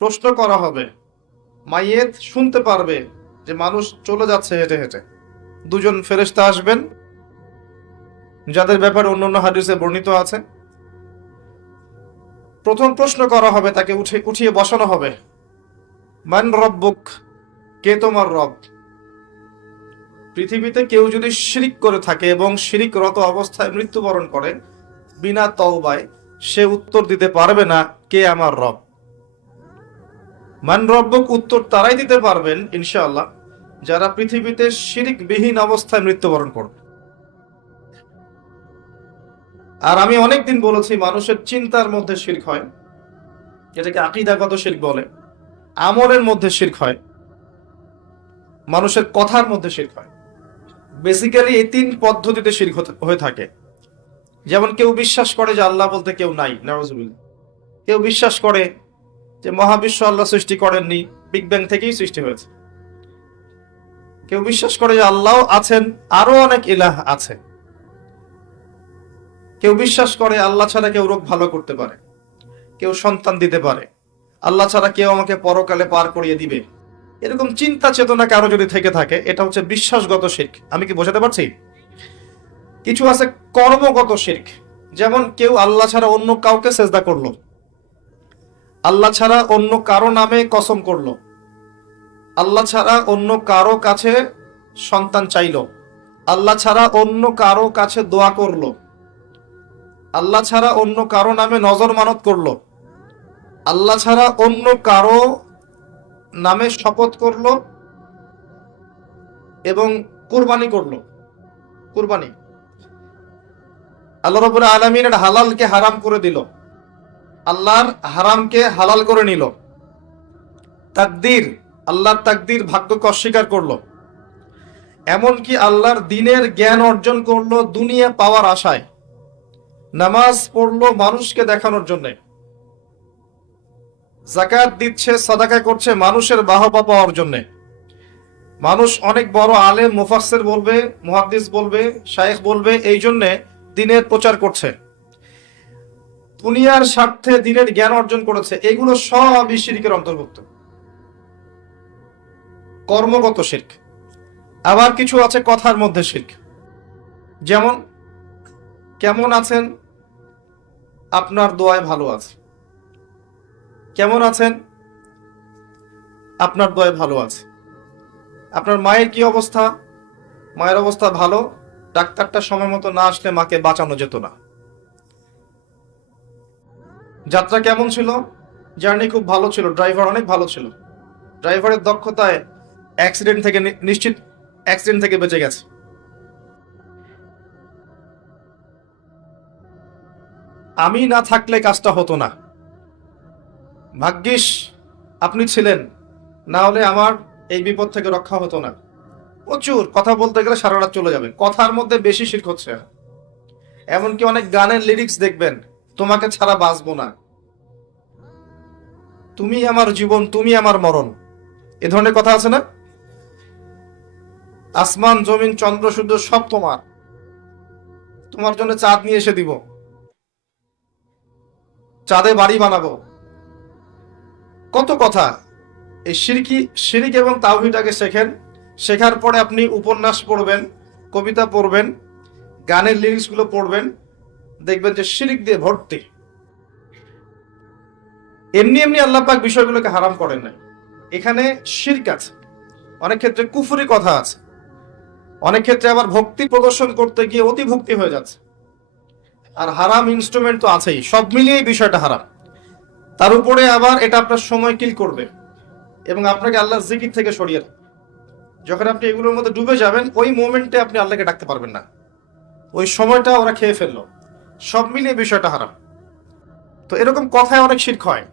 প্রশ্ন করা হবে, মাইয়েত শুনতে পারবে যে মানুষ চলে যাচ্ছে হেঁটে হেঁটে। দুজন ফেরেশতা আসবেন, যাদের ব্যাপারে অন্যান্য হাদিসে বর্ণিত আছে। প্রথম প্রশ্ন করা হবে, তাকে উঠিয়ে বসানো হবে, মান রব্বুক, কে তোমার রব? পৃথিবীতে কেউ যদি শিরিক করে থাকে এবং শিরিকরত অবস্থায় মৃত্যুবরণ করে বিনা তওবায়, সে উত্তর দিতে পারবে না কে আমার রব। মান রব্বুক উত্তর তারাই দিতে পারবেন ইনশাআল্লাহ যারা পৃথিবীতে শিরিকবিহীন অবস্থায় মৃত্যুবরণ করবে। আর আমি অনেকদিন বলেছি, মানুষের চিন্তার মধ্যে শিরক হয়, যেটাকে আকীদাগত শিরক বলে। আমলের মধ্যে শিরক হয়, মানুষের কথার মধ্যে শিরক হয়। বেসিক্যালি এই তিন পদ্ধতিতে শিরক হয়ে থাকে। যেমন কেউ বিশ্বাস করে যে আল্লাহ বলতে কেউ নাই, নাউজুবিল্লাহ। কেউ বিশ্বাস করে যে মহাবিশ্ব আল্লাহ সৃষ্টি করেননি, বিগ ব্যাং থেকেই সৃষ্টি হয়েছে। কেউ বিশ্বাস করে যে আল্লাহ আছেন, আরো অনেক ইলাহ আছে। কেউ বিশ্বাস করে আল্লাহ ছাড়া কেউ রোগ ভালো করতে পারে, কেউ সন্তান দিতে পারে, আল্লাহ ছাড়া কেউ আমাকে পরকালে পার করিয়ে দিবে। এরকম চিন্তা চেতনা কারো যদি থেকে থাকে, এটা হচ্ছে বিশ্বাসগত শিরক। আমি কি বোঝাতে পারছি? কিছু আছে কর্মগত শিরক। যেমন কেউ আল্লাহ ছাড়া অন্য কাউকে সেজদা করলো, আল্লাহ ছাড়া অন্য কারো নামে কসম করলো, আল্লাহ ছাড়া অন্য কারো কাছে সন্তান চাইলো, আল্লাহ ছাড়া অন্য কারো কাছে দোয়া করলো, আল্লাহ ছাড়া অন্য কারো নামে নজর মানত করলো, আল্লাহ ছাড়া অন্য কারো নামে শপথ করলো এবং কুরবানি করলো। কুরবানি আল্লাহ রাব্বুল আলামিনের হালালকে হারাম করে দিল, আল্লাহর হারামকে হালাল করে নিল। তাকদীর, আল্লাহর তাকদীর, ভাগ্যকে অস্বীকার করলো। এমনকি আল্লাহর দ্বীনের জ্ঞান অর্জন করলো দুনিয়া পাওয়ার আশায়। নামাজ পড়লো মানুষকে দেখানোর জন্য, যাকাত দিচ্ছে, সাদাকা করছে মানুষের বাহবা পাওয়ার জন্য। মানুষ অনেক বড় আলেম, মুফাসসির বলবে, মুহাদ্দিস বলবে, শায়েখ বলবে, এই জন্য দ্বীনের প্রচার করছে, দুনিয়ার স্বার্থে দ্বীনের জ্ঞান অর্জন করেছে। এগুলো সবই শিরকের অন্তর্ভুক্ত, কর্মগত শিরক। আবার কিছু আছে কথার মধ্যে শিরক। যেমন, কেমন আছেন? আপনার দোয়ায় ভালো আছে। কেমন আছেন? আপনার দোয়ায় ভালো আছে। আপনার মায়ের কি অবস্থা? মায়ের অবস্থা ভালো, ডাক্তারটা সময় মতো না আসলে মাকে বাঁচানো যেত না। যাত্রা কেমন ছিল? জার্নি খুব ভালো ছিল, ড্রাইভার অনেক ভালো ছিল, ড্রাইভারের দক্ষতায় অ্যাক্সিডেন্ট থেকে নিশ্চিত অ্যাক্সিডেন্ট থেকে বেঁচে গেছে। আমি না থাকলে কাজটা হতো না, ভাগ্যিস আপনি ছিলেন, না হলে আমার এই বিপদ থেকে রক্ষা হতো না। প্রচুর কথা বলতে গেলে সারা রাত চলে যাবে। কথার মধ্যে বেশি শিরক হচ্ছে। এমনকি অনেক গানের লিরিক্স দেখবেন, তোমাকে ছাড়া বাঁচবো না, তুমি আমার জীবন, তুমি আমার মরণ, এ ধরনের কথা আছে না? আসমান জমিন চন্দ্র সূর্য সব তোমার, তোমার জন্য চাঁদ নিয়ে এসে দিব, চাঁদে বাড়ি বানাবো। কত কথা। এই শিরিক এবং তাওহীদটাকে শেখেন। শেখার পরে আপনি উপন্যাস পড়বেন, কবিতা পড়বেন, গানের লিরিক্স গুলো পড়বেন, দেখবেন যে শিরিক দিয়ে ভর্তি। এমনি এমনি আল্লাহ পাক বিষয়গুলোকে হারাম করেন নাই, এখানে শিরক আছে। অনেক ক্ষেত্রে কুফরি কথা আছে, অনেক ক্ষেত্রে আবার ভক্তি প্রদর্শন করতে গিয়ে অতি ভক্তি হয়ে যাচ্ছে। আর হারাম ইনস্ট্রুমেন্ট তো আছেই, সব মিলিয়ে বিষয়টা হারাম। তার উপরে আবার এটা আপনার সময় কিল করবে এবং আপনাকে আল্লাহর জিকির থেকে সরিয়ে রাখবে। যখন আপনি এগুলোর মধ্যে ডুবে যাবেন, ওই মোমেন্টে আপনি আল্লাহকে ডাকতে পারবেন না, ওই সময়টা ওরা খেয়ে ফেললো। সব মিলিয়ে বিষয়টা হারাম। তো এরকম কথায় অনেক শিরক হয়।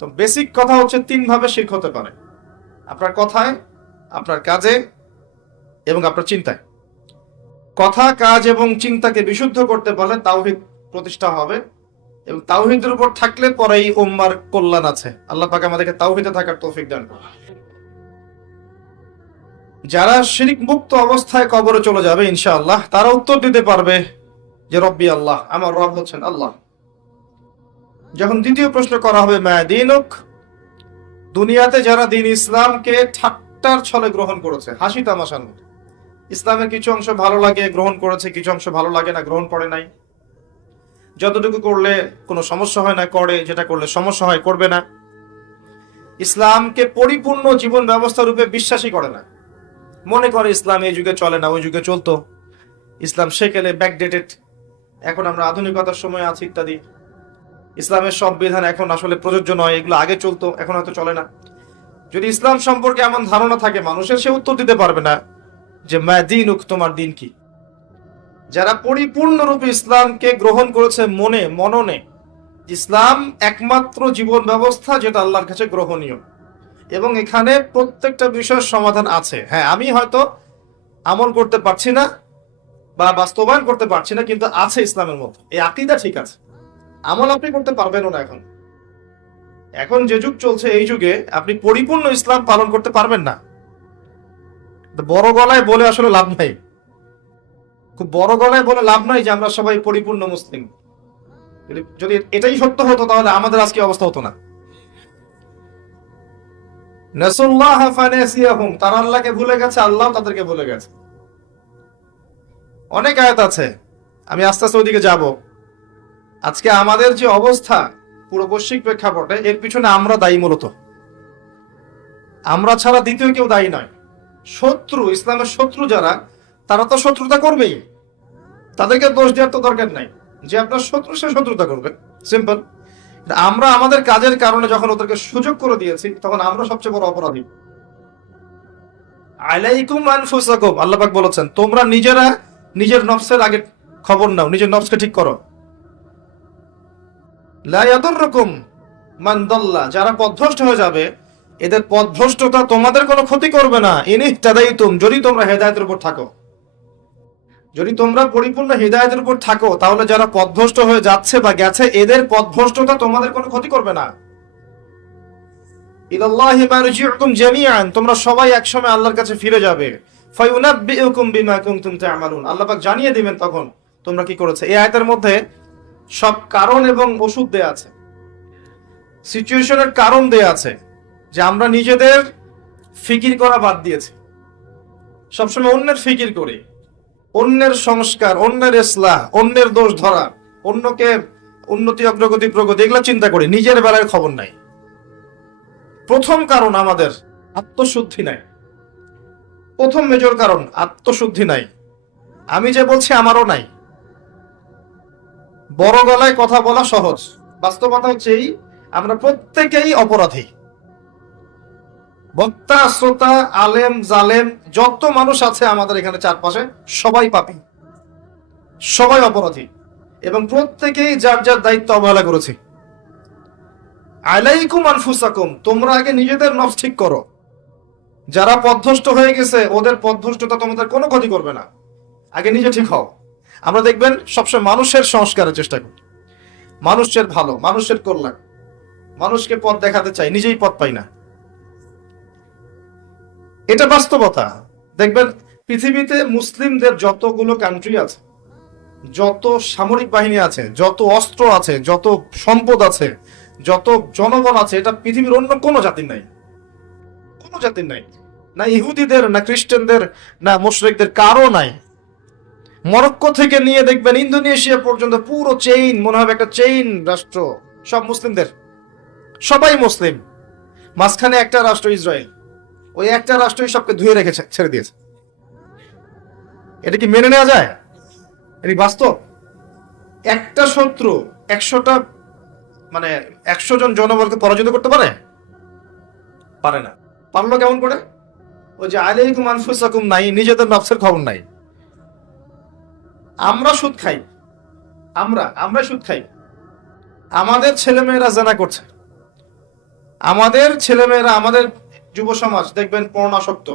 তো বেসিক কথা হচ্ছে, তিন ভাবে শিরক হতে পারে: আপনার কথায়, আপনার কাজে এবং আপনার চিন্তায়। কথা, কাজ এবং চিন্তাকে বিশুদ্ধ করতে পারলে তাওহীদ প্রতিষ্ঠা হবে, এবং তাওহীদের উপর থাকলে পরেই উম্মার কল্যাণ আছে। আল্লাহ পাক আমাদেরকে তাওহীদে থাকার তৌফিক দান করুন। যারা শিরক মুক্ত অবস্থায় কবরে চলে যাবে ইনশাআল্লাহ, তারা উত্তর দিতে পারবে যে রব্বি আল্লাহ, আমার রব হচ্ছেন আল্লাহ। যখন দ্বিতীয় প্রশ্ন করা হবে, মা দীনুক, দুনিয়াতে যারা দিন ইসলামকে ঠাট্টার ছলে গ্রহণ করেছে, হাসি তামাশার মতো, ইসলামের কিছু অংশ ভালো লাগে গ্রহণ করেছে, কিছু অংশ ভালো লাগে না গ্রহণ করে নাই, যতটুকু করলে কোনো সমস্যা হয় না করে, যেটা করলে সমস্যা হয় করবে না, ইসলামকে পরিপূর্ণ জীবন ব্যবস্থা রূপে বিশ্বাসই করে না, মনে করে ইসলাম এই যুগে চলে না, ওই যুগে চলতো, ইসলাম সেকেলে ব্যাকডেটেড, এখন আমরা আধুনিকতার সময় আছি ইত্যাদি, ইসলামের সব বিধান এখন আসলে প্রযোজ্য নয়, এগুলো আগে চলতো এখন হয়তো চলে না। যদি ইসলাম সম্পর্কে এমন ধারণা থাকে মানুষের, সে উত্তর দিতে পারবে না যে মা দীনুক, তোমার দিন কি। যারা পরিপূর্ণরূপে ইসলামকে গ্রহণ করেছে মননে, ইসলাম একমাত্র জীবন ব্যবস্থা যেটা আল্লাহর কাছে গ্রহণীয়, এবং এখানে প্রত্যেকটা বিষয়ের সমাধান আছে। হ্যাঁ, আমি হয়তো আমল করতে পারছি না বা বাস্তবায়ন করতে পারছি না, কিন্তু আছে ইসলামের মধ্যে, এই আকীদা ঠিক আছে। আমল আপনি করতে পারবেন না। এখন যে যুগ চলছে, এই যুগে আপনি পরিপূর্ণ ইসলাম পালন করতে পারবেন না। বড় গলায় বলে আসলে লাভ নাই, খুব বড় গলায় বলে লাভ নাই যে আমরা সবাই পরিপূর্ণ মুসলিম। যদি এটাই সত্য হতো তাহলে আমাদের আজকে অবস্থা হতো না। নাসুল্লাহ ফানাসিয়াহুম, তারা আল্লাহকে ভুলে গেছে, আল্লাহ তাদেরকে ভুলে গেছে। অনেক আয়াত আছে, আমি আস্তে আস্তে ওইদিকে যাব। আজকে আমাদের যে অবস্থা পুরো বৈশ্বিক প্রেক্ষাপটে, এর পিছনে আমরা দায়ী। মূলত আমরা ছাড়া দ্বিতীয় কেউ দায়ী নয়। শত্রু, ইসলামের শত্রু যারা, তারা তো শত্রুতা করবেই, তাদেরকে দোষ দেওয়ার তো দরকার নাই। যে আপনার শত্রু, সে শত্রুতা করবে, সিম্পল। আমরা আমাদের কাজের কারণে যখন ওদেরকে সুযোগ করে দিয়েছি, তখন আমরা সবচেয়ে বড় অপরাধী। আলাইকুম আনফুসাকুম, আল্লাহ পাক বলেছেন, তোমরা নিজেরা নিজের নফসের আগে খবর নাও, নিজের নফসকে ঠিক করো। লা ইয়াদুররুকুম মান দাল্লা, যারা পথভ্রষ্ট হয়ে যাবে, এদের পথভ্রষ্টতা তোমাদের কোনো ক্ষতি করবে না। ইন ইহতাদাইতুম, যদি তোমরা হেদায়েতের উপর থাকো, যদি তোমরা পরিপূর্ণ হিদায়াতের উপর থাকো, তাহলে যারা পথভ্রষ্ট হয়ে যাচ্ছে বা গেছে, এদের পথভ্রষ্টতা তোমাদের কোনো ক্ষতি করবে না। ইলাল্লাহি মারজিউকুম জামিআন, তোমরা সবাই একসময় আল্লাহর কাছে ফিরে যাবে। ফায়ুনাব্বিউকুম বিমা কুনতুম তা'মালুন, আল্লাহ পাক জানিয়ে দিবেন তখন তোমরা কি করেছে। এই আয়াতের মধ্যে সব কারণ এবং ওষুধ দেয়া আছে, সিচুয়েশনের কারণ দেয়া আছে, যে আমরা নিজেদের ফিকির করা বাদ দিয়েছি, সবসময় অন্যের ফিকির করি, অন্যের সংস্কার, অন্যের ইসলাহ, অন্যের দোষ ধরা, অন্যকে উন্নতি, অগ্রগতি, প্রগতি, এগুলো চিন্তা করি, নিজের বেলার খবর নাই। প্রথম কারণ আমাদের আত্মশুদ্ধি নাই। প্রথম মেজর কারণ আত্মশুদ্ধি নাই। আমি যে বলছি আমারও নাই। বড় গলায় কথা বলা সহজ, বাস্তবতা হচ্ছে আমরা প্রত্যেকেই অপরাধী। বক্তা, শ্রোতা, আলেম, জালেম, যত মানুষ আছে আমাদের এখানে চারপাশে, সবাই পাপী, সবাই অপরাধী, এবং প্রত্যেকেই যার যার দায়িত্ব অবহেলা করেছি। আলাইকুম আনফুসাকুম, তোমরা আগে নিজেদের নফস ঠিক করো। যারা পথভ্রষ্ট হয়ে গেছে, ওদের পথভ্রষ্টতা তোমাদের কোনো ক্ষতি করবে না। আগে নিজে ঠিক হও। আমরা দেখবেন সবসময় মানুষের সংস্কারের চেষ্টা করি, মানুষের ভালো, মানুষের কল্যাণ, মানুষকে পথ দেখাতে চাই, নিজেই পথ পাই না। এটা বাস্তবতা। দেখবেন পৃথিবীতে মুসলিমদের যতগুলো কান্ট্রি আছে, যত সামরিক বাহিনী আছে, যত অস্ত্র আছে, যত সম্পদ আছে, যত জনগণ আছে, এটা পৃথিবীর অন্য কোনো জাতির নাই, কোনো জাতির নাই। না ইহুদিদের, না খ্রিস্টানদের, না মুশরিকদের, কারো নাই। মরক্কো থেকে নিয়ে দেখবেন ইন্দোনেশিয়া পর্যন্ত পুরো চেইন, মনে হবে একটা চেইন রাষ্ট্র, সব মুসলিমদের, সবাই মুসলিম। মাঝখানে একটা রাষ্ট্র ইসরায়েল, ওই একটা রাষ্ট্রই সবকে ধুয়ে রেখেছে, ছেড়ে দিয়েছে। এটা কি মেনে নেওয়া যায়? এটি বাস্তব। একটা শত্রু 100টা, মানে 100 জন জনবলকে পরাজিত করতে পারে? পারে না। পারলো কেমন করে? ওই যে আলাইকুম আনফুসাকুম নাই, নিজেদের নফসের খবর নাই। আমরা সুদ খাই, আমরা সুদ খাই। আমাদের ছেলেমেয়েরা জানা করছে, আমাদের ছেলেমেয়েরা, আমাদের যুব সমাজ দেখবেন পর্ণাসক্ত,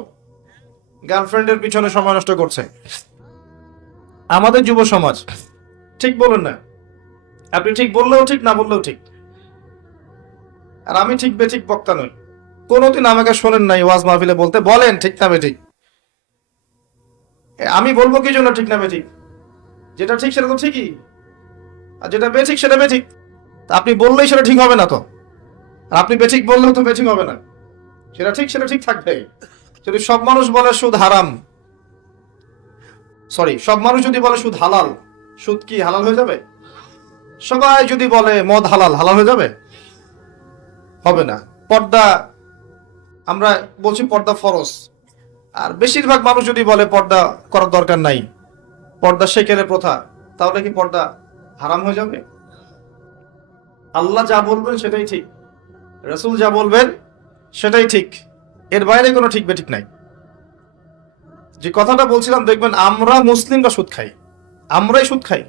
গার্লফ্রেন্ডের পিছনে সময় নষ্ট করছে। আমাদের যুব সমাজ, ঠিক বলেন না? আপনি ঠিক বললেও ঠিক, না বললেও ঠিক। আর আমি ঠিক বেঠিক বক্তা নই, কোনোদিন আমাকে শোনেন নাই ওয়াজ মাহফিলে বলতে, বলেন ঠিক না বেঠিক। আমি বলবো কি জন্য ঠিক না বেঠিক? যেটা ঠিক সেটা তো ঠিকই, আর যেটা বেঠিক সেটা বেঠিক। আপনি বললেই সেটা ঠিক হবে না তো। আর আপনি বেঠিক বললেও তো বেঠিক হবে না, সেটা ঠিক থাকবে। যদি সব মানুষ বলে সুদ হারাম, সব মানুষ যদি বলে সুদ হালাল, সুদ কি হালাল হয়ে যাবে? সবাই যদি বলে মদ হালাল, হালাল হয়ে যাবে? হবে না। পর্দা, আমরা বলছি পর্দা ফরজ, আর বেশিরভাগ মানুষ যদি বলে পর্দা করার দরকার নাই, পর্দা শেখের প্রথা, তাহলে কি পর্দা হারাম হয়ে যাবে? আল্লাহ যা বলবেন সেটাই ঠিক, রাসূল যা বলবেন সেটাই ঠিক, এর বাইরে কোনো ঠিক বেঠিক নাই। যে কথাটা বলছিলাম, দেখবেন আমরা মুসলিমরা সুদ খাই, আমরাই সুদ খাই।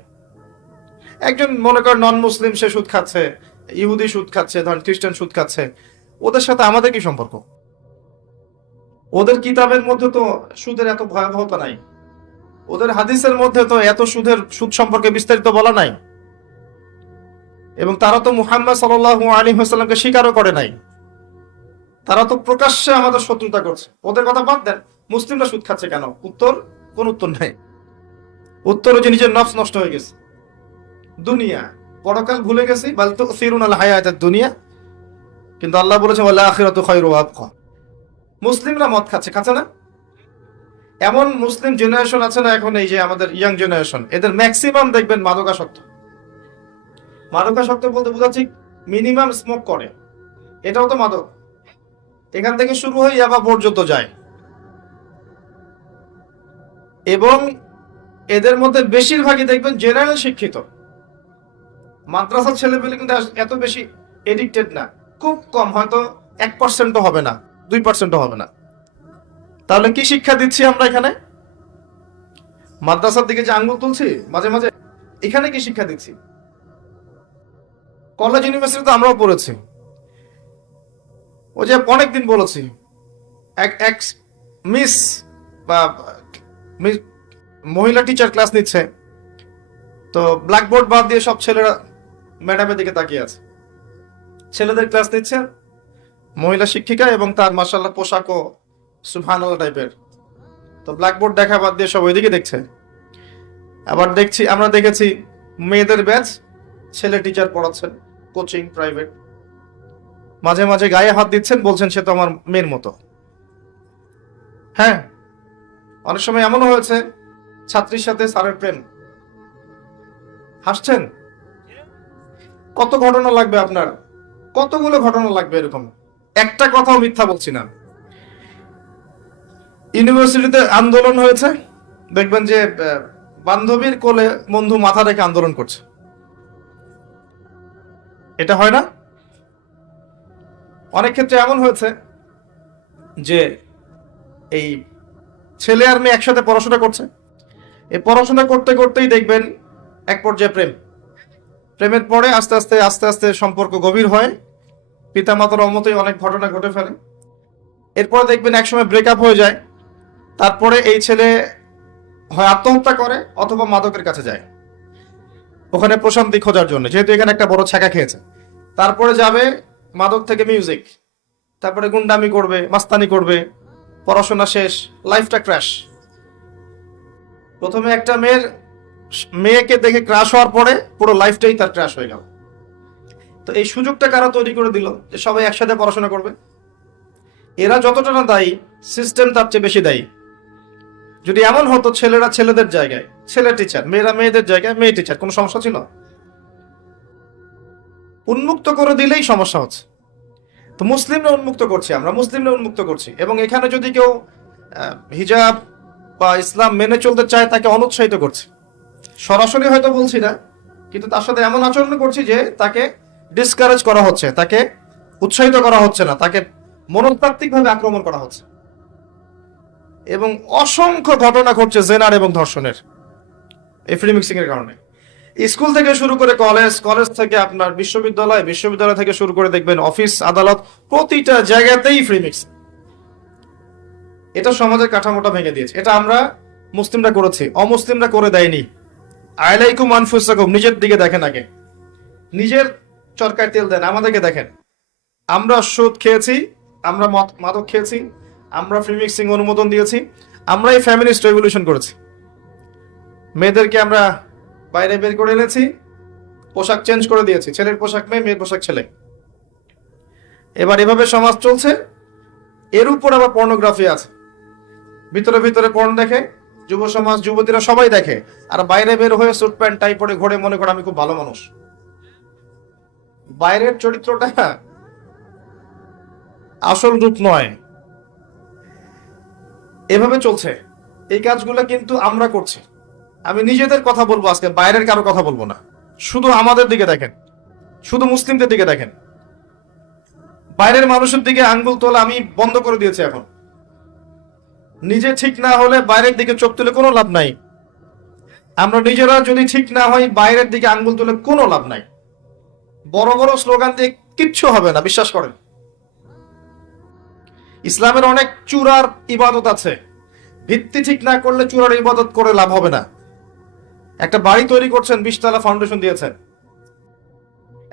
একজন মনে করেন নন মুসলিম, সে সুদ খাচ্ছে, ইহুদি সুদ খাচ্ছে, ধরেন খ্রিস্টান সুদ খাচ্ছে, ওদের সাথে আমাদের কি সম্পর্ক? ওদের কিতাবের মধ্যে তো সুদের এত ভয়াবহতা নাই, ওদের হাদিসের মধ্যে তো এত সুদ সম্পর্কে বিস্তারিত বলা নাই, এবং তারা তো মুহাম্মদ সাল্লাল্লাহু আলাইহি ওয়াসাল্লামকে স্বীকারও করে নাই। তারা তো প্রকাশ্যে আমাদের শত্রুতা করছে। ওদের কথা বাদ দেন, মুসলিমরা সুদ খাচ্ছে কেন? কোন উত্তর নাই। উত্তর হচ্ছে নিজের নফস নষ্ট হয়ে গেছে, দুনিয়া, পরকাল ভুলে গেছি। বাল তুসিরুনাল হায়াতাদ দুনিয়া, কিন্তু আল্লাহ বলেছেন ওয়াল আখিরাতু খায়রু ওয়া আবকা। মুসলিমরা মদ খাচ্ছে না? এমন মুসলিম জেনারেশন আছে না এখন, এই যে আমাদের ইয়াং জেনারেশন, এদের ম্যাক্সিমাম দেখবেন মাদকাসক্ত। মাদকাসক্ত বলতে বোঝাচ্ছি মিনিমাম স্মোক করে, এটাও তো মাদক। এখান থেকে শুরু হয়ে ইয়াবা পর্যন্ত যায়, এবং এদের মধ্যে বেশিরভাগই দেখবেন জেনারেল শিক্ষিত। মাদ্রাসার ছেলেপেলে কিন্তু এত বেশি এডিক্টেড না, খুব কম, হয়তো 1% হবে না, 2% হবে না। তাহলে কি শিক্ষা দিচ্ছি আমরা এখানে? মাদ্রাসার দিকে যে আঙ্গুল তুলছি মাঝে মাঝে, এখানে কি শিক্ষা দিচ্ছি? কলেজ ইউনিভার্সিটি তো আমরাও পড়েছি। ওই যে অনেকদিন বলেছি, এক মিস বা মহিলা টিচার ক্লাস নিচ্ছে, তো ব্ল্যাকবোর্ড বাদ দিয়ে সব ছেলেরা ম্যাডামের দিকে তাকিয়ে আছে। ছেলেদের ক্লাস নিচ্ছে মহিলা শিক্ষিকা, এবং তার মাশাআল্লাহ পোশাকও সুবহানাল্লাহ টাইপের, তো ব্ল্যাকবোর্ড দেখা বাদ দিয়ে সব ওইদিকে দেখছে। আবার আমরা দেখেছি মেয়েদের ব্যাচ, ছেলে টিচার পড়াচ্ছেন, কোচিং প্রাইভেট, মাঝে মাঝে গায়ে হাত দিচ্ছেন, বলছেন সে তো আমার মেয়ের মতো। হ্যাঁ, অনেক সময় এমনও হয়েছে ছাত্রীর সাথে স্যারের প্রেম। হাসছেন? কত ঘটনা লাগবে আপনার, কতগুলো ঘটনা লাগবে এরকম, একটা কথাও মিথ্যা বলছি না। ইউনিভার্সিটিতে আন্দোলন হয়েছে, দেখবেন যে বান্ধবীর কোলে বন্ধু মাথা রেখে আন্দোলন করছে। এটা হয় না? অনেক ক্ষেত্রে এমন হয়েছে যে এই ছেলে আর মেয়ে একসাথে পড়াশোনা করছে, এই পড়াশোনা করতে করতেই দেখবেন এক পর্যায়ে প্রেমের পরে আস্তে আস্তে সম্পর্ক গভীর হয়, পিতামাতার অমতেই অনেক ঘটনা ঘটে ফেলে। এরপরে দেখবেন একসময় ব্রেকআপ হয়ে যায়, তারপরে এই ছেলে হয় আত্মহত্যা করে অথবা মাদকের কাছে যায় ওখানে প্রশান্তি খোঁজার জন্য, যেহেতু এখানে একটা বড় ছ্যাঁকা খেয়েছে। তারপরে যাবে মাদক থেকে মিউজিক, তারপরে গুন্ডামি করবে, মাস্তানি করবে, পড়াশোনা শেষ, লাইফটা ক্র্যাশ। প্রথমে একটা মেয়েকে দেখে ক্রাশ হওয়ার পরে পুরো লাইফটাই তার ক্র্যাশ হয়ে গেল। তো এই সুযোগটা কারা তৈরি করে দিল যে সবাই একসাথে পড়াশোনা করবে? এরা যতটা না দায়ী, সিস্টেম তার চেয়ে বেশি দায়ী। যদি এমন হতো ছেলেরা ছেলেদের জায়গায় ছেলে টিচার, মেয়েরা মেয়েদের জায়গায় মেয়ে টিচার, কোনো সমস্যা ছিল? উন্মুক্ত করে দিলেই সমস্যা হচ্ছে। তো মুসলিমরা উন্মুক্ত করছি, আমরা মুসলিমরা উন্মুক্ত করছি, এবং এখানে যদি কেউ হিজাব বা ইসলাম মেনে চলতে চায় তাকে অনুৎসাহিত করছে। সরাসরি হয়তো বলছি না, কিন্তু তার সাথে এমন আচরণ করছি যে তাকে ডিসকারেজ করা হচ্ছে, তাকে উৎসাহিত করা হচ্ছে না, তাকে মনস্তাত্ত্বিকভাবে আক্রমণ করা হচ্ছে। এবং অসংখ্য ঘটনা ঘটছে জেনার এবং ধর্ষণের, এই ফ্রি মিক্সিং এর কারণে। স্কুল থেকে শুরু করে কলেজ থেকে আপনার বিশ্ববিদ্যালয় থেকে শুরু করে দেখবেন অফিস আদালত, প্রতিটা জায়গাতেই ফ্রি মিক্সিং। এটা সমাজের কাঠামোটা ভেঙে দিয়েছে। এটা আমরা মুসলিমরা করেছি, অমুসলিমরা করে দেয়নি। আলাইকুম আনফুসাকুম, নিজের দিকে দেখেন আগে, নিজের চরকায় তেল দেন, আমাদেরকে দেখেন। আমরা সুদ খেয়েছি, আমরা মাদক খেয়েছি, আমরা ফ্রি মিক্সিং অনুমোদন দিয়েছি, আমরাই ফ্যামিলিস্ট রেভলিউশন করেছি। মেয়েদেরকে আমরা বাইরে বের করে এনেছি, পোশাক চেঞ্জ করে দিয়েছি, ছেলের পোশাক মেয়ে, মেয়ের পোশাক ছেলে। এবার এভাবে সমাজ চলছে, এর উপর আবার পর্নোগ্রাফি আছে, ভিতরে ভিতরে পর্ন দেখে যুব সমাজ, যুবতীরা সবাই দেখে, আর বাইরে বের হয়ে স্যুট প্যান্ট টাই পরে ঘোরে, মনে করে আমি খুব ভালো মানুষ। বাইরের চরিত্রটা আসল রূপ নয়। এভাবে চলছে। এই কাজগুলো কিন্তু আমরা করছি। আমি নিজেদের কথা বলবো আজকে, বাইরের কারো কথা বলবো না। শুধু আমাদের দিকে দেখেন, শুধু মুসলিমদের দিকে দেখেন। বাইরের মানুষের দিকে আঙ্গুল তোলা আমি বন্ধ করে দিয়েছি এখন। নিজে ঠিক না হলে বাইরের দিকে চোখ তুলে কোনো লাভ নাই। আমরা নিজেরা যদি ঠিক না হই, বাইরের দিকে আঙ্গুল তুলে কোনো লাভ নাই। বড় বড় স্লোগান দিয়ে কিচ্ছু হবে না, বিশ্বাস করেন। ইসলামের অনেক চূড়ার ইবাদত আছে, ভিত্তি ঠিক না করলে চূড়ার ইবাদত করে লাভ হবে না। একটা বাড়ি তৈরি করছেন, 20 তলা ফাউন্ডেশন দিয়েছেন,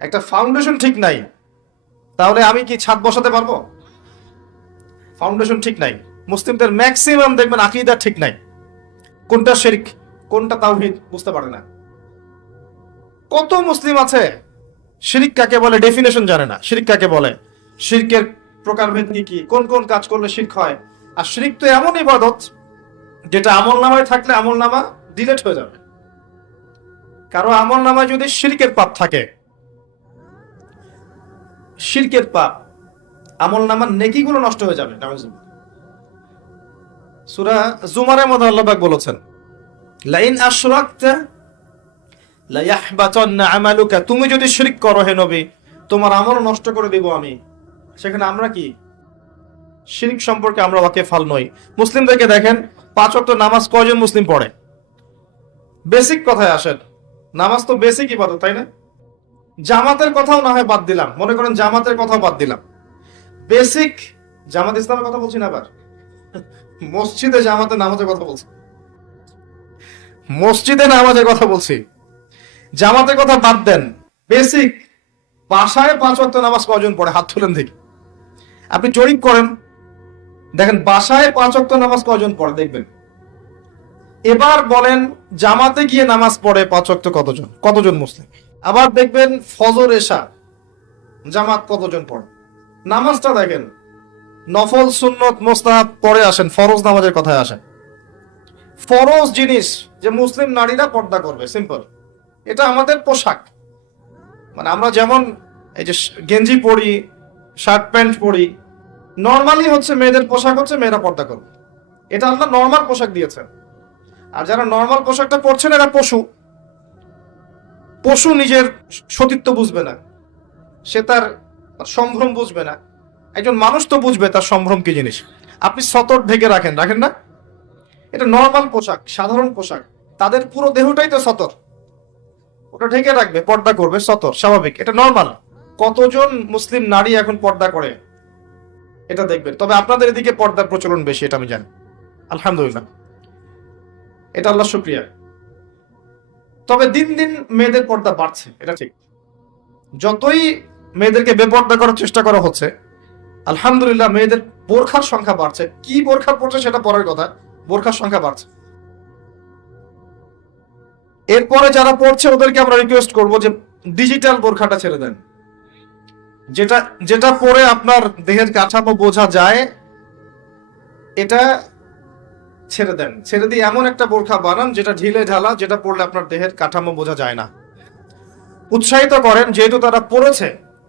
একটা ফাউন্ডেশন ঠিক নাই, তাহলে আমি কি ছাদ বসাতে পারবো? ফাউন্ডেশন ঠিক নাই। মুসলিমদের ম্যাক্সিমাম দেখবেন আকীদা ঠিক নাই, কোনটা শিরক কোনটা তাওহীদ বুঝতে পারে না। কত মুসলিম আছে শিরক কাকে বলে ডেফিনেশন জানে না, শিরক কাকে বলে, শিরকের প্রকারভেদ কি কি, কোন কোন কাজ করলে শিরক হয়। আর শিরক তো এমন ইবাদত যেটা আমলনামায় থাকলে আমলনামা ডিলিট হয়ে যাবে। কারো আমলনামায় যদি শিরকের পাপ থাকে, শিরকের পাপ, আমলনামার নেকিগুলো নষ্ট হয়ে যাবে। সূরা জুমারের মধ্যে আল্লাহ পাক বলেছেন, লাইন আশরাকতা লা ইয়াহবাতান্না আমালুকা, তুমি যদি শিরক করো হে নবী, তোমার আমল নষ্ট করে দেব আমি। সেখানে আমরা কি শিরক সম্পর্কে আমরা ওয়াকিফাল নই। মুসলিমদেরকে দেখেন, 5 ওয়াক্ত নামাজ কয়জন মুসলিম পড়ে? বেসিক কথায় আসেন, নামাজ তো বেসিক ইবাদত, তাই না? জামাতের কথাও না হয় বাদ দিলাম, মনে করেন জামাতের কথাও বাদ দিলাম, বেসিক জামাত ইসলামের কথা বলছি না, আবার মসজিদে জামাতে নামাজের কথা বলছি, মসজিদে নামাজের কথা বলছি। জামাতের কথা বাদ দেন, বেসিক বাসায় 5 ওয়াক্ত নামাজ কয়জন পড়ে? হাত তুলেন দেখি। আপনি জরিপ করেন, দেখেন বাসায় 5 ওয়াক্ত নামাজ কয়জন পড়ে, দেখবেন। এবার বলেন জামাতে গিয়ে নামাজ পড়ে 5 ওয়াক্ত কতজন, কতজন মুসলিম? আবার দেখবেন ফজর এশা জামাত কতজন পড়ে। নামাজটা দেখেন, নফল সুন্নত মোস্তাহাব পরে আসেন, ফরজ নামাজের কথায় আসেন। ফরজ জিনিস যে মুসলিম নারীরা পর্দা করবে, সিম্পল। এটা আমাদের পোশাক, মানে আমরা যেমন এই যে গেঞ্জি পরি, শার্ট প্যান্ট পরি, নর্মালি হচ্ছে মেয়েদের পোশাক হচ্ছে মেয়েরা পর্দা করবে। এটা আল্লাহ নর্মাল পোশাক দিয়েছেন। আর যারা নর্মাল পোশাকটা পরছেন এরা পশু। পশু নিজের সতীত্ব বুঝবে না, সে তার সম্ভ্রম বুঝবে না। একজন মানুষ তো বুঝবে তার সম্ভ্রম কি জিনিস। আপনি সতর ঢেকে রাখেন, রাখেন না? এটা নর্মাল পোশাক, সাধারণ পোশাক। তাদের পুরো দেহটাই তো সতর, ওটা ঢেকে রাখবে, পর্দা করবে, সতর, স্বাভাবিক, এটা নর্মাল। কতজন মুসলিম নারী এখন পর্দা করে এটা দেখবেন। তবে আপনাদের এদিকে পর্দার প্রচলন বেশি, এটা আমি জানি, আলহামদুলিল্লাহ, এটা আল্লাহ শুকরিয়া। তবে দিন দিন মেয়েদের পর্দা বাড়ছে, এটা ঠিক। যতই মেয়েদেরকে বেপর্দা করার চেষ্টা করা হচ্ছে, আলহামদুলিল্লাহ মেয়েদের বোরখার সংখ্যা বাড়ছে। কি বোরখা পড়ছে সেটা পরের কথা, বোরখার সংখ্যা বাড়ছে। এরপরে যারা পড়ছে ওদেরকে আমরা রিকোয়েস্ট করব যে ডিজিটাল বোরখাটা ছেড়ে দেন, যেটা যেটা পরে আপনার দেহের কাঠামো বোঝা যায়, এটা ছেড়ে দেন। ছেড়ে দিয়ে এমন একটা বোরখা বানান যেটা ঢিলে ঢালা, যেটা পরলে আপনার দেহের কাঠামো বোঝা যায় না। উৎসাহিত করেন, যেহেতু তারা পড়েছে,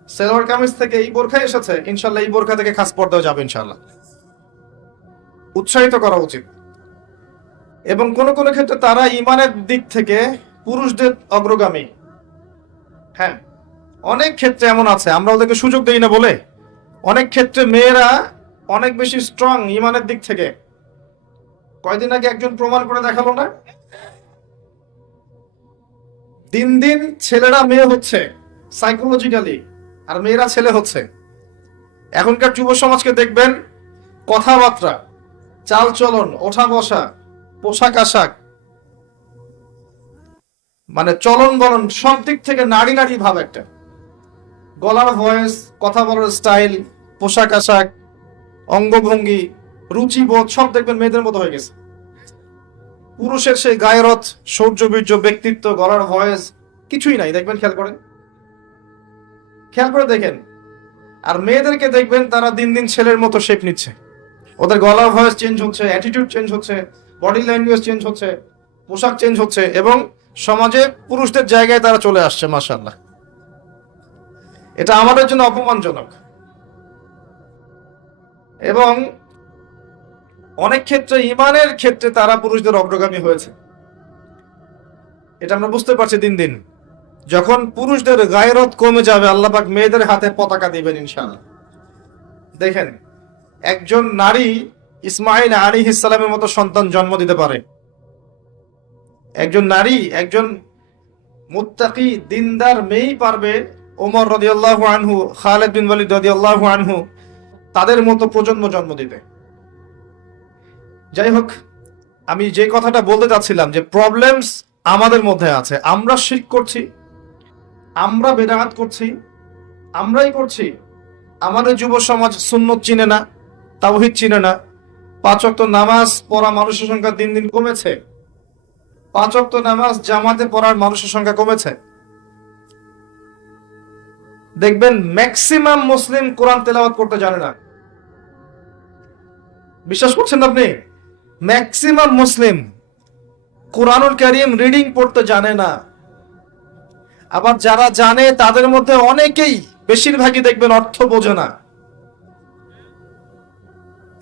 সেলোয়ার কামিজ থেকে এই বোরখা এসেছে, ইনশাল্লাহ এই বোরখা থেকে খাস পর্দাও যাবে ইনশাল্লাহ। উৎসাহিত করা উচিত। এবং কোন কোন ক্ষেত্রে তারা ইমানের দিক থেকে পুরুষদের অগ্রগামী। হ্যাঁ, অনেক ক্ষেত্রে এমন আছে, আমরা ওদেরকে সুযোগ দেই না বলে। অনেক ক্ষেত্রে মেয়েরা অনেক বেশি স্ট্রং ইমানের দিক থেকে। কয়দিন আগে একজন প্রমাণ করে দেখালো না? দিন দিন ছেলেরা মেয়ে হচ্ছে সাইকোলজিক্যালি, আর মেয়েরা ছেলে হচ্ছে। এখনকার যুব সমাজকে দেখবেন, কথাবার্তা, চাল চলন, ওঠা বসা, পোশাক আশাক, মানে চলন বলন, সব দিক থেকে নারী নারী ভাব একটা। গলার ভয়েস, কথা বলার স্টাইল, পোশাক আশাক, অঙ্গভঙ্গি, রুচিবোধ সব দেখবেন মেয়েদের মতো হয়ে গেছে। পুরুষের সেই গায়রত, শৌর্যবীর্য, ব্যক্তিত্ব, গলার ভয়েস কিছুই নাই, দেখবেন, খেয়াল করে দেখেন। আর মেয়েদেরকে দেখবেন তারা দিন দিন ছেলের মতো শেপ নিচ্ছে, ওদের গলা ভয়েস চেঞ্জ হচ্ছে, অ্যাটিটিউড চেঞ্জ হচ্ছে, বডি ল্যাঙ্গুয়েজ চেঞ্জ হচ্ছে, পোশাক চেঞ্জ হচ্ছে, এবং সমাজে পুরুষদের জায়গায় তারা চলে আসছে। মাশাআল্লাহ, এটা আমাদের জন্য অপমানজনক। এবং অনেক ক্ষেত্রে ইমানের ক্ষেত্রে তারা পুরুষদের অগ্রগামী হয়েছে, এটা আমরা বুঝতে পারছি দিন দিন। যখন পুরুষদের গায়রত কমে যাবে, আল্লাহ পাক মেয়েদের হাতে পতাকা দিবেন ইনশাআল্লাহ। দেখেন, একজন নারী ইসমাইল আলাইহিস সালামের মতো সন্তান জন্ম দিতে পারে। একজন নারী, একজন মুত্তাকি দিনদার মেয়েই পারবে ওমর রাদিয়াল্লাহু আনহু, খালিদ বিন ওয়ালিদ রাদিয়াল্লাহু আনহু তাদের মতো প্রজন্ম জন্ম দিতে। যাই হোক, আমি যে কথাটা বলতে চাচ্ছিলাম যে প্রবলেমস আমাদের মধ্যে আছে। আমরা শিরক করছি, আমরা বেদাত করছি, আমরাই করছি। আমাদের যুব সমাজ সুন্নত চিনে না, তাওহীদ চিনে না। 5 ওয়াক্ত নামাজ পড়া মানুষের সংখ্যা দিন দিন কমেছে। 5 ওয়াক্ত নামাজ জামাতে পড়ার মানুষের সংখ্যা কমেছে। দেখবেন ম্যাক্সিমাম মুসলিম কোরআন তেলাওয়াত করতে জানে না। বিশ্বাস করছেন আপনি? ম্যাক্সিমাম মুসলিম কোরআনুল কারীম রিডিং পড়তে জানে না। আবার যারা জানে তাদের মধ্যে অনেকেই, বেশিরভাগই দেখবেন অর্থ বোঝে না।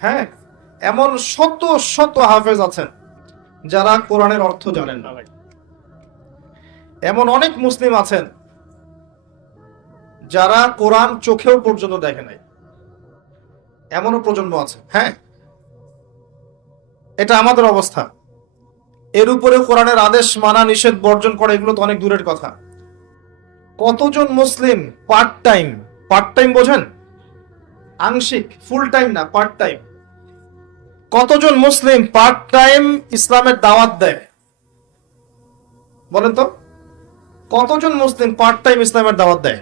হ্যাঁ, এমন শত শত হাফেজ আছেন যারা কোরআনের অর্থ জানেন না। এমন অনেক মুসলিম আছেন যারা কোরআন চোখেও পর্যন্ত দেখে নাই। এমনও প্রজন্ম আছে। হ্যাঁ, এটা আমাদের অবস্থা। এর উপরে কোরআনের আদেশ মানা, নিষেধ, বর্জন করা, এগুলো তো অনেক দূরের কথা। কতজন মুসলিম পার্ট টাইম, পার্ট টাইম বোঝেন? আংশিক, ফুল টাইম না, পার্ট টাইম। কতজন মুসলিম পার্ট টাইম ইসলামের দাওয়াত দেয়? বলেন তো, কতজন মুসলিম পার্ট টাইম ইসলামের দাওয়াত দেয়?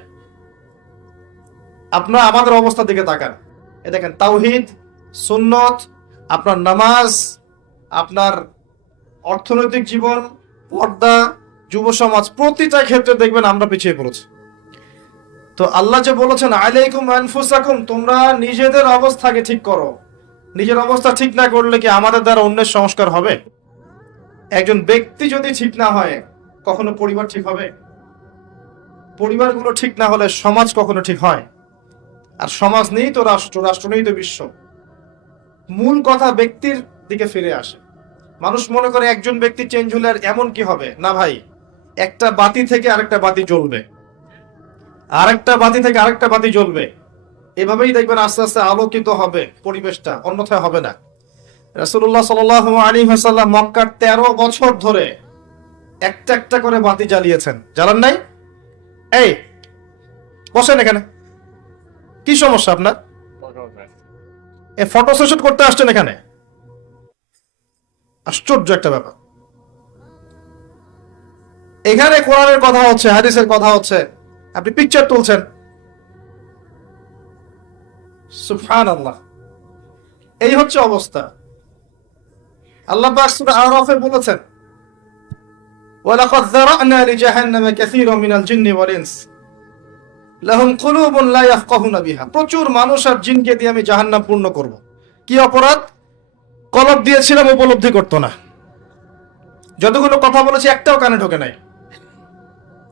আপনারা আমাদের অবস্থার দিকে তাকান। এ দেখেন, তাওহীদ, সুন্নত, আপনার নামাজ, আপনার অর্থনৈতিক জীবন, পর্দা, যুব সমাজ, প্রতিটা ক্ষেত্রে দেখবেন আমরা পিছিয়ে পড়েছি। তো আল্লাহ যে বলেছেন আলাইকুম আনফুসাকুম, তোমরা নিজেদের অবস্থাকে ঠিক করো। নিজের অবস্থা ঠিক না করলে কি আমাদের দ্বারা অন্যের সংস্কার হবে? একজন ব্যক্তি যদি ঠিক না হয়, কখনো পরিবার ঠিক হবে? পরিবারগুলো ঠিক না হলে সমাজ কখনো ঠিক হয়? আর সমাজ নেই তো রাষ্ট্র, রাষ্ট্র নেই তো বিশ্ব। মূল কথা ব্যক্তির দিকে ফিরে আসে। মানুষ মনে করে একজন ব্যক্তি চেঞ্জ হলে আর এমন কি হবে। না ভাই, একটা বাতি থেকে আরেকটা বাতি জ্বলবে, আরেকটা বাতি থেকে আরেকটা বাতি জ্বলবে। এভাবেই দেখবেন আস্তে আস্তে আলোকিত হবে পরিবেশটা, অন্যথায় হবে না। রাসূলুল্লাহ সাল্লাল্লাহু আলাইহি ওয়াসাল্লাম মক্কার 13 বছর ধরে একটা একটা করে বাতি জ্বালিয়েছেন। জ্বালান নাই? এই বসেন এখানে, কি সমস্যা আপনার? এ ফটো সেশন করতে আসছেন এখানে? আশ্চর্য একটা ব্যাপার। এখানে কোরআনের কথা হচ্ছে, হাদিসের কথা হচ্ছে, আপনি পিকচার তুলছেন। সুবহানাল্লাহ, এই হচ্ছে অবস্থা। আল্লাহ পাক সূরা আরাফে বলেছেন, ওয়ালাকাদ যারানা লিজাহান্নামা কাসীরাম মিনাল জিন্নি ওয়াল ইনস লাহুম কুলুবুন লা ইয়াফকাহুনা বিহা। প্রচুর মানুষ আর জিনকে দিয়ে আমি জাহান্নাম পূর্ণ করব। কি অপরাধ? কলব দিয়েছিলাম, উপলব্ধি করতো না। যতগুলো কথা বলেছি একটাও কানে ঢোকে নাই।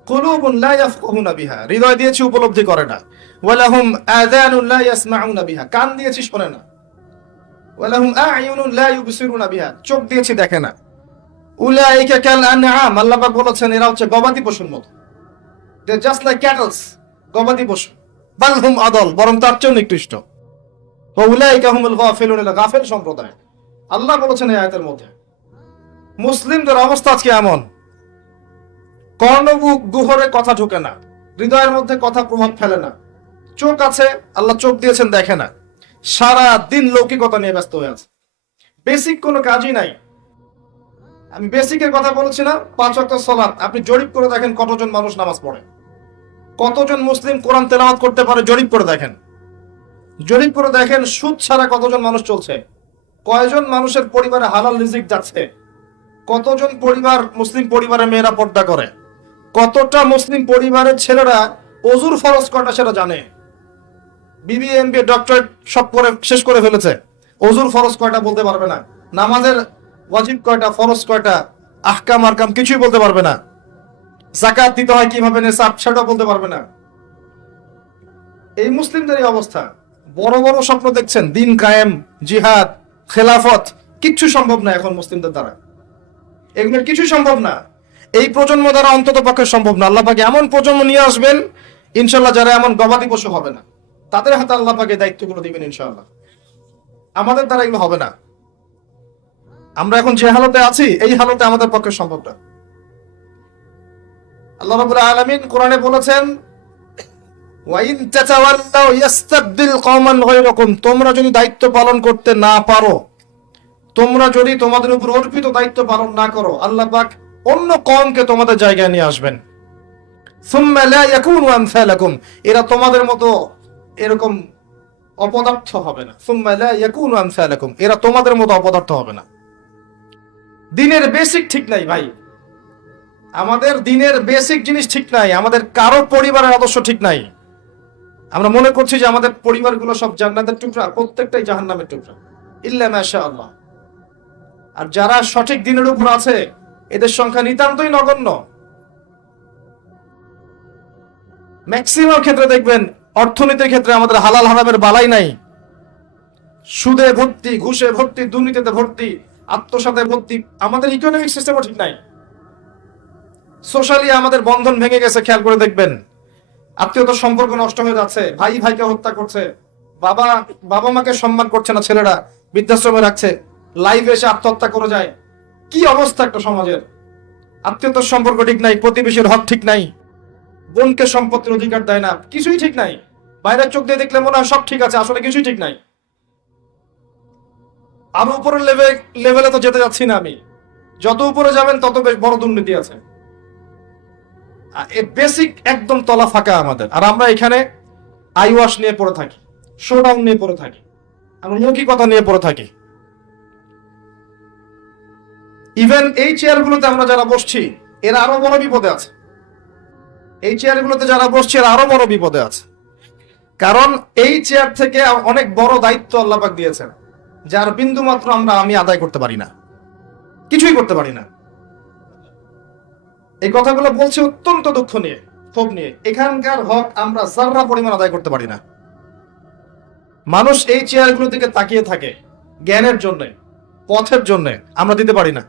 কুলুবুন লা ইয়াফকাহুনা বিহা, হৃদয় দিয়েছি, উপলব্ধি করে না। ওয়ালাহুম আযানুন লা ইয়াসমাউনা বিহা, কান দিয়েছি, শোনে না। ওয়ালাহুম আ'য়ুনুন লা ইউবসিরুনা বিহা, চোখ দিয়েছি, দেখে না। উলাইকা কাল আনআম, আল্লাহ পাক বলেছেন এরা হচ্ছে গবাদি পশুর মতো। দে জাস্ট লাইক ক্যাটলস, গবাদি পশু। বাল হুম আদল, বরং তার চেয়েও নিকৃষ্ট। ওয়া উলাইকা হুমুল গাফিলুন, গাফিল সম্প্রদায়। আল্লাহ বলেছেন এই আয়াতের মধ্যে। মুসলিমদের অবস্থা আজকে এমন, কর্ণগুহরে কথা ঢোকে না, হৃদয়ের মধ্যে কথা প্রভাব ফেলে না। চোখ আছে, আল্লাহ চোখ দিয়েছেন, দেখে না। সারা দিন লৌকিকতা নিয়ে ব্যস্ত হয়ে আছে, বেসিক কোনো কাজই নাই। আমি বেসিকের কথা বলেছি না, 5 ওয়াক্ত সালাত। আপনি জরিপ করে দেখেন কতজন মানুষ নামাজ পড়ে, কতজন মুসলিম কোরআন তেলাওয়াত করতে পারে, জরিপ করে দেখেন। জরিপ করে দেখেন সুদ ছাড়া কতজন মানুষ চলছে, কয়জন মানুষের পরিবারে হালাল রিজিক যাচ্ছে, কতজন পরিবার, মুসলিম পরিবারের মেয়েরা পর্দা করে, কতটা মুসলিম পরিবারের ছেলেরা অজুর ফরজ কয়টা সেটা জানে। বিবিএমবি ডক্টরেট সব করে শেষ করে ফেলেছে, ওযুর ফরজ কয়টা বলতে পারবে না, নামাজের ওয়াজিব কয়টা, ফরজ কয়টা, আহকাম আরকাম কিছুই বলতে পারবে না, যাকাত দিতে হয় কিভাবে নিসাব সেটাও বলতে পারবে না। এই মুসলিমদের এই অবস্থা। বড় বড় স্বপ্ন দেখছেন, দিন কায়েম, জিহাদ, খেলাফত, কিচ্ছু সম্ভব না এখন মুসলিমদের দ্বারা। এগুলোর কিছু সম্ভব না, এই প্রজন্ম দ্বারা অন্তত পক্ষে সম্ভব না। আল্লাহ পাক এমন প্রজন্ম নিয়ে আসবেন ইনশাল্লাহ, যারা এমন গবাদি পশু হবে না, তাদের হাতে আল্লাহ পাক এই দায়িত্বগুলো দিবেন ইনশাআল্লাহ। আমাদের দ্বারা এগুলো হবে না। আমরা এখন যে হালতে আছি, এই হালতে আমাদের পক্ষে সম্ভব না। আল্লাহ রাব্বুল আলামিন কোরআনে বলেছেন, ওয়াইন তাতাওয়াল্লাউ ইস্তাবদিল কওমান গায়রাকুম, তোমরা যদি দায়িত্ব পালন করতে না পারো, তোমরা যদি তোমাদের উপর অর্পিত দায়িত্ব পালন না করো, আল্লাহ পাক অন্য কওমকে তোমাদের জায়গায় নিয়ে আসবেন। সুম্মা লা ইয়াকুনু আমসালাকুম, এরা তোমাদের মতো এরকম অপদার্থ হবে না। সুম্মা লা ইয়াকুনু আমসালাকুম, এরা তোমাদের মতো অপদার্থ হবে না। দিনের বেসিক ঠিক নাই ভাই, আমাদের দিনের বেসিক জিনিস ঠিক নাই, আমাদের কারো পরিবারের আদর্শ ঠিক নাই। আমরা মনে করছি যে আমাদের পরিবারগুলো সব জান্নাতের টুকরা, প্রত্যেকটাই জাহান্নামের টুকরা, ইল্লা মাশাআল্লাহ। আর যারা সঠিক দিনের উপর আছে, এদের সংখ্যা নিতান্তই নগণ্য। ম্যাক্সিমাম ক্ষেত্রে দেখবেন অর্থনীতির ক্ষেত্রে আমাদের হালাল হারামের বালাই নাই, সুদে ভর্তি, ঘুষে ভর্তি, দুর্নীতিতে ভর্তি, আত্মসাতে ভর্তি। আমাদের ইকোনমিক সিস্টেমও ঠিক নাই। সোশ্যালি আমাদের বন্ধন ভেঙে গেছে, খেয়াল করে দেখবেন। আত্মীয়তার সম্পর্ক নষ্ট হয়ে যাচ্ছে, ভাই ভাইকে হত্যা করছে, বাবা বাবা মাকে সম্মান করছে না, ছেলেরা বৃদ্ধাশ্রমে রাখছে, লাইভে এসে আত্মহত্যা করে যায়। কি অবস্থা একটা সমাজের! আত্মীয়তার সম্পর্ক ঠিক নাই, প্রতিবেশীর হক ঠিক নাই, বোনকে সম্পত্তির অধিকার দেয় না, কিছুই ঠিক নাই। বাইরের চোখ দিয়ে দেখলে মনে হয় সব ঠিক আছে, আসলে কিছুই ঠিক নাই। আরো উপরের লেভেলে তো যেতে যাচ্ছি না আমি। যত উপরে যাবেন তত বেশ বড় দুর্নীতি আছে। বেসিক একদম তলা ফাঁকা আমাদের। আর আমরা এখানে আইওয়াশ নিয়ে পড়ে থাকি, শোডাউন নিয়ে পড়ে থাকি, আমরা মৌখিকতা নিয়ে পড়ে থাকি। ইভেন এই চেয়ারগুলোতে আমরা যারা বসছি, এরা আরো বড় বিপদে আছে। এই চেয়ারগুলোতে যারা বসছে এরা আরো বড় বিপদে আছে। কারণ এই চেয়ার থেকে অনেক বড় দায়িত্ব আল্লাহ পাক দিয়েছেন, যার বিন্দু মাত্র আমি আদায় করতে পারি না, কিছুই করতে পারি না। এই কথাগুলো বলছি অত্যন্ত দুঃখ নিয়ে, ক্ষোভ নিয়ে। এখানকার হক আমরা যাররা পরিমাণ আদায় করতে পারি না। মানুষ এই চেয়ারগুলোর দিকে তাকিয়ে থাকে জ্ঞানের জন্য, পথের জন্য, আমরা দিতে পারি না।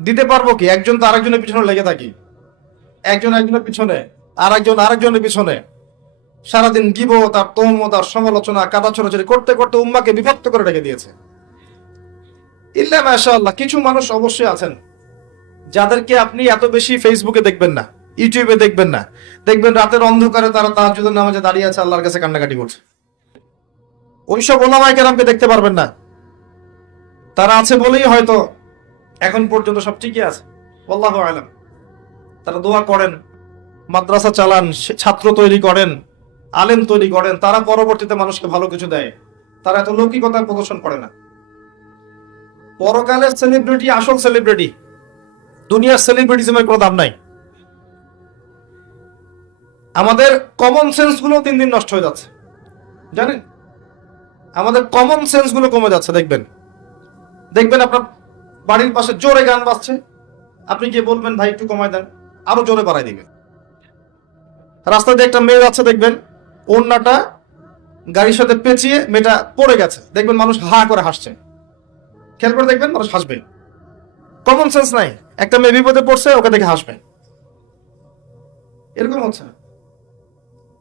দিতে পারবো কি? একজন তো আরেকজনের পিছনে লেগে থাকি, একজন একজনের পিছনে, আরেকজনের পিছনে সারাদিন গীবত আর তহমত আর সমালোচনা, কাদা ছোড়াছড়ি করতে করতে উম্মাকে বিভক্ত করে রেখে দিয়েছে। ইল্লা মাশাআল্লাহ, কিছু মানুষ অবশ্যই আছেন যাদেরকে আপনি এত বেশি ফেসবুকে দেখবেন না, ইউটিউবে দেখবেন না, দেখবেন রাতের অন্ধকারে তারা তাহাজ্জুদের নামাজে দাঁড়িয়ে আছে, আল্লাহর কাছে কান্নাকাটি করছে। ওইসব ওলামায়ে কেরামকে দেখতে পারবেন না। তারা আছে বলেই হয়তো এখন পর্যন্ত সব ঠিকই আছে, আল্লাহু আ'লাম। তারা দোয়া করেন, মাদ্রাসা চালান, ছাত্র তৈরি করেন, আলেম তৈরি করেন, তারা পরবর্তীতে মানুষকে ভালো কিছু দেয়। তারা এত লৌকিকতার প্রদর্শন করে না। পরকালের সেলিব্রিটি আসল সেলিব্রিটি, দুনিয়ার সেলিব্রিটিজমের কোনো দাম নাই। আমাদের কমন সেন্স গুলো দিন দিন নষ্ট হয়ে যাচ্ছে, জানেন? আমাদের কমন সেন্স গুলো কমে যাচ্ছে। দেখবেন আপনার বাড়ির পাশে জোরে গান বাজছে, আপনি গিয়ে বলবেন ভাই একটু কমায় দেন, আরো জোরে বাড়াই দিবে। রাস্তা দিয়ে একটা মেয়ে যাচ্ছে, দেখবেন ওড়নাটা গাড়ির সাথে পেঁচিয়ে মেয়েটা পড়ে গেছে, দেখবেন মানুষ হা করে হাসছে। খেয়াল করে দেখবেন, মানুষ হাসবে। কমন সেন্স নাই, একটা মেয়ে বিপদে পড়ছে, ওকে দেখে হাসবে, এরকম হচ্ছে।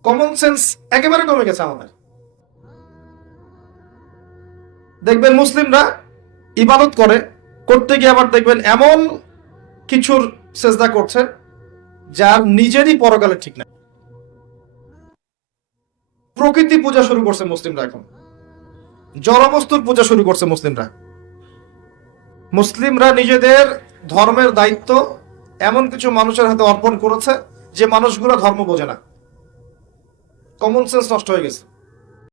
কমন সেন্স একেবারে কমে গেছে আমাদের। দেখবেন মুসলিমরা ইবাদত করতে গিয়ে আবার দেখবেন এমন কিছুর সেজদা করছে যার নিজেরই পরকালে ঠিক নাই। প্রকৃতি পূজা শুরু করছে মুসলিমরা, এখন জড়বস্তুর পূজা শুরু করছে মুসলিমরা নিজেদের ধর্মের দায়িত্ব এমন কিছু মানুষের হাতে অর্পণ করেছে যে মানুষগুলো ধর্ম বোঝে না। কমন সেন্স নষ্ট হয়ে গেছে।